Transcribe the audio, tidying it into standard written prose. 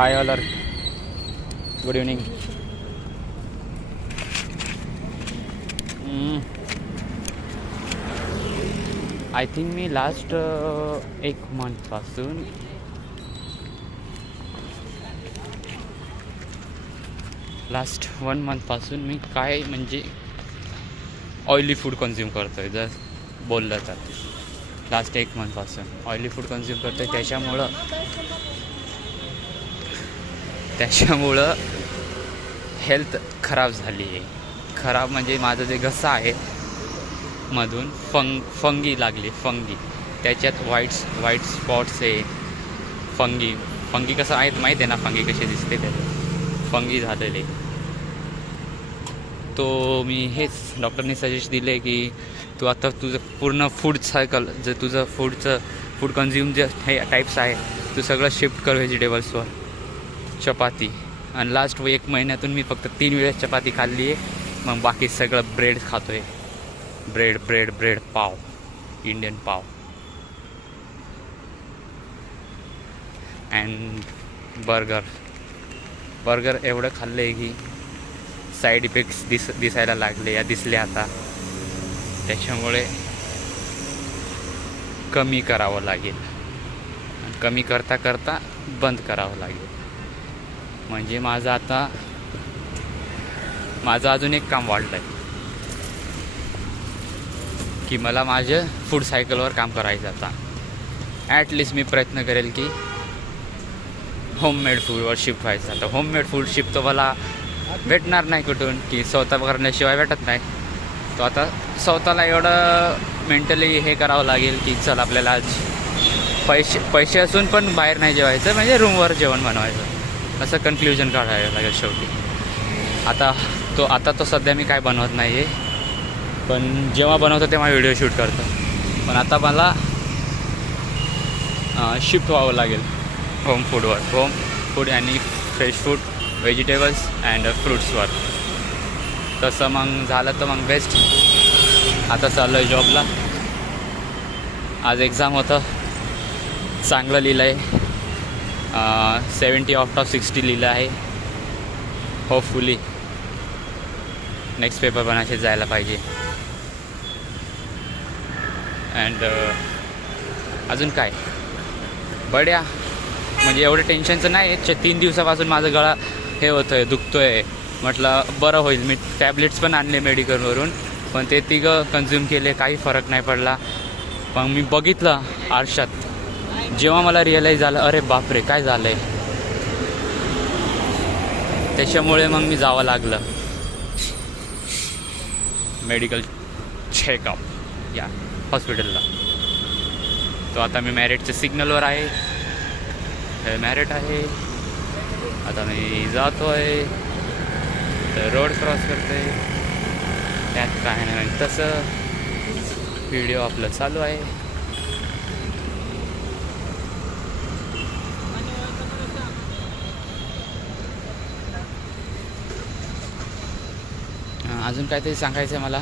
High all are good evening. I think मी last 1 मंथपासून last 1 मंथपासून मी काय म्हणजे ऑइली फूड कन्झ्युम करतो आहे. जर बोललं तर लास्ट 1 मंथपासून ऑइली फूड कन्झ्युम करतो आहे. त्याच्यामुळं हेल्थ खराब झाली आहे. खराब म्हणजे माझं जे घसा आहे मधून फंगी लागली. त्याच्यात व्हाईट स्पॉट्स आहे. फंगी कसं आहे माहीत आहे ना, फंगी कशी दिसते. त्याचं फंगी झालेले. तो मी हेच डॉक्टरने सजेस्ट दिले की तू आता तुझं पूर्ण फूड सायकल, जर तुझं फूड कन्झ्युम जे हे टाईप्स आहे तू सगळं शिफ्ट कर व्हेजिटेबल्सवर. चपाती, आणि लास्ट 1 महिन्यातून मी फक्त 3 वेळेस चपाती खाल्ली आहे. मग बाकी सगळं ब्रेड खातो आहे. ब्रेड पाव, इंडियन पाव अँड बर्गर एवढं खाल्लं आहे की साईड इफेक्ट्स दिसायला दिसले आता. त्याच्यामुळे कमी करावं लागेल. कमी करता बंद करावं लागेल. म्हणजे माझं अजून एक काम वाढलं आहे की मला माझ्या फूड सायकलवर काम करायचं. आता ॲटलिस्ट मी प्रयत्न करेल की होममेड फूडवर शिफ्ट व्हायचं. आता होममेड फूड शिफ्ट तर मला भेटणार नाही कुठून, की स्वतः करण्याशिवाय भेटत नाही. तो आता स्वतःला एवढं मेंटली हे करावं लागेल की चल आपल्याला आज पैसे असून पण बाहेर नाही जेवायचं, म्हणजे रूमवर जेवण बनवायचं, असं कन्क्ल्युजन काढायला लागेल शेवटी. आता तो सध्या मी काय बनवत नाही आहे, पण जेव्हा बनवतो तेव्हा व्हिडिओ शूट करतो. पण आता मला शिफ्ट व्हावं लागेल होम फूड आणि फ्रेश फूड, व्हेजिटेबल्स अँड फ्रूट्सवर. तसं मग झालं तर मग बेस्ट. आता चाललो आहे जॉबला. आज एक्झाम होतं, चांगलं लिहिलं आहे. 70 आउट ऑफ 60 लिहिलं आहे. होपफुली नेक्स्ट पेपर बनायचे जायला पाहिजे. अँड अजून काय बड्या, म्हणजे एवढं टेन्शनचं नाही. 3 दिवसापासून माझं गळा हे होतं आहे, दुखतो आहे. म्हटलं बरं होईल. मी टॅब्लेट्स पण आणले मेडिकलवरून, पण ते 3 कन्झ्युम केले, काही फरक नाही पडला. पण मी बघितलं आरशात, जेव्हा मला रिअलाईज झालं अरे बापरे काय झालं आहे. त्याच्यामुळे मग मी जावं लागलं मेडिकल चेकअप या हॉस्पिटलला. तो आता मी मॅरिटच्या सिग्नलवर आहे. हे मॅरिट आहे. आता मी जातो आहे, तर रोड क्रॉस करतो आहे. त्यात काय नाही, तसं व्हिडिओ आपलं चालू आहे. अजून काहीतरी सांगायचं आहे मला.